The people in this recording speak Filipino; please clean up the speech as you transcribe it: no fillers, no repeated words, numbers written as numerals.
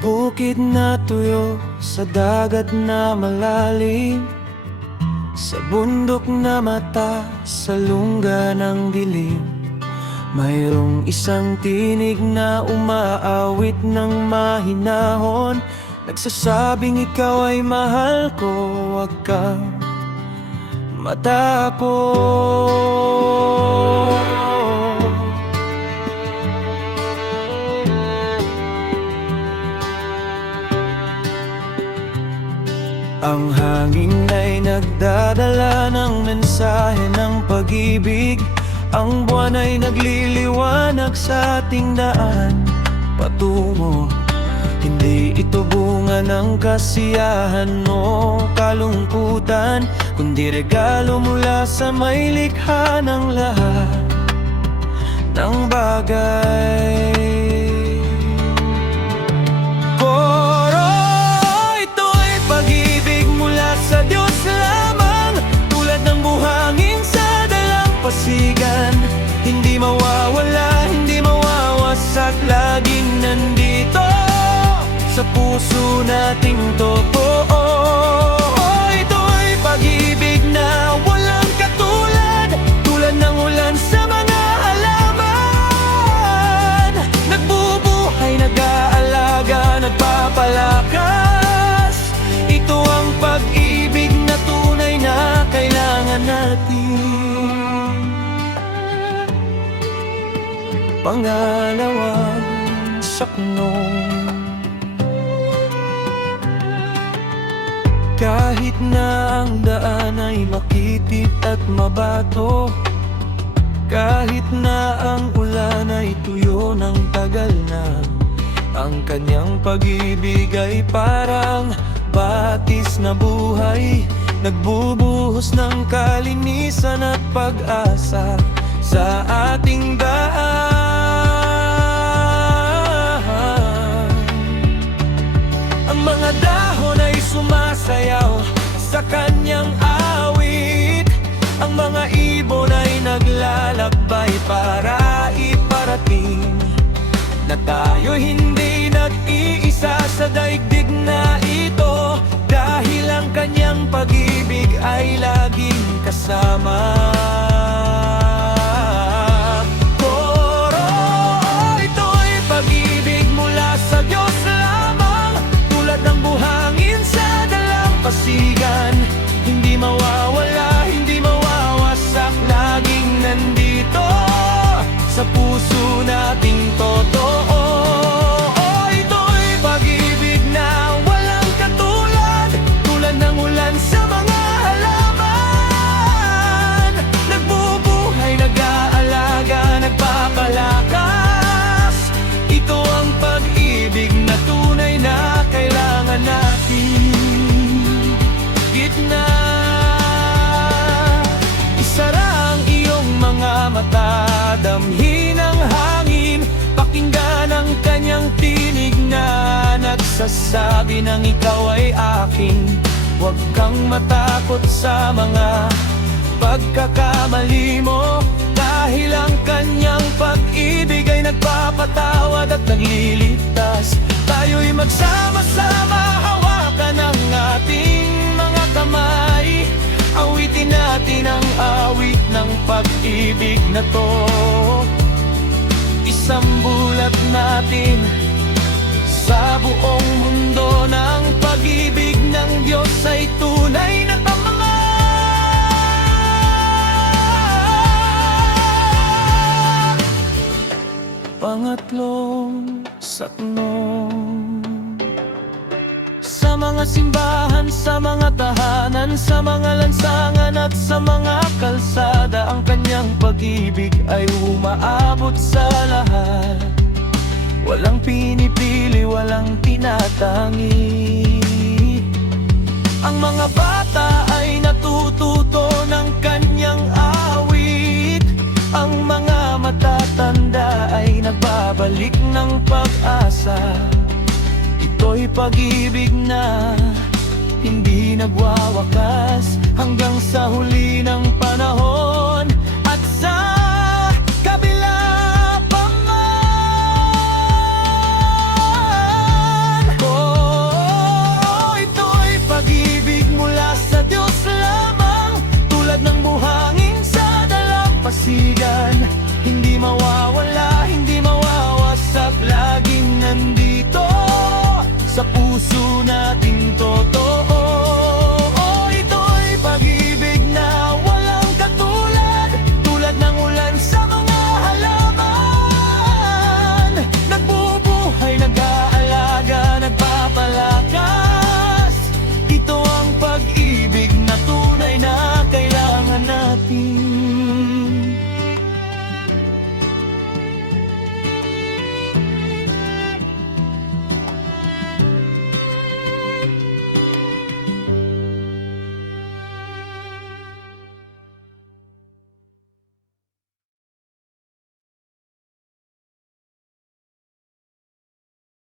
bukid na tuyo, sa dagat na malalim, sa bundok na mata, sa lungga ng dilim. Mayroong isang tinig na umaawit ng mahinahon, nagsasabing ikaw ay mahal ko, huwag kang matakot. Ang hangin ay nagdadala ng mensahe ng pag-ibig, ang buwan ay nagliliwanag sa ating daan patungo. Hindi ito bunga ng kasiyahan o kalungkutan, kundi regalo mula sa may likha ng lahat ng bagay. Koro, ito ay pag-ibig mula sa Diyos lamang, tulad ng buhangin sa dalampasigan. Hindi mawawala, hindi mawawasak, laging nandito sa puso nating totoo. Ito ay pag-ibig na walang katulad, tulad ng ulan sa mga halaman. Nagbubuhay, nag-aalaga, nagpapalakas. Ito ang pag-ibig na tunay na kailangan natin. Pangalawang saknong. Kahit na ang daan ay makitid at mabato, kahit na ang ulan ay tuyo ng tagal na, ang kanyang pag-ibig ay parang batis na buhay, nagbubuhos ng kalinisan at pag-asa sa ating daan. Ang mga dahon ay sumasayaw sa kanyang awit, ang mga ibon ay naglalakbay para iparating na tayo hindi nag-iisa sa daigdig na ito, dahil ang kanyang pag-ibig ay laging kasama. Koro, ito ay pag-ibig mula sa Diyos lamang, tulad ng buhangin sa dalampasigan. Hindi mawawala, hindi mawawasak, laging nandito sa puso nating totoo. Ito'y pag-ibig na walang katulad, tulad ng ulan sa mga halaman. Nagbubuhay, nag-aalaga, nagpapalakas. Ito ang pag-ibig na tunay na kailangan natin. Gitna, isara ang iyong mga mata, damhin ang hangin, pakinggan ang kanyang tinig na nagsasabi ng ikaw ay akin. Huwag kang matakot sa mga pagkakamali mo, dahil ang kanyang pag-ibig ay nagpapatawad at nagliligtas. Tayo'y magsama-sama, hawakan ang ating mga kamay, awitin natin ang awit ng pag-ibig na to. Isambulat natin sa buong mundo ng pag-ibig ng Diyos ay tunay na tamangan. Pangatlong saknong. Sa mga simbahan, sa mga tahanan, sa mga lansangan at sa mga kalsada, ang kanyang pag-ibig ay umaabot sa lahat. Walang pinipili, walang tinatangi. Ang mga bata ay natututo ng kanyang awit, ang mga matatanda ay nagbabalik ng pag-asa. Ito'y pag-ibig na hindi nagwawakas hanggang sa huli ng panahon at sa kabila pa man. dasigan. Hindi mawawala, hindi mawawasak, laging nandito sa puso nating totoo.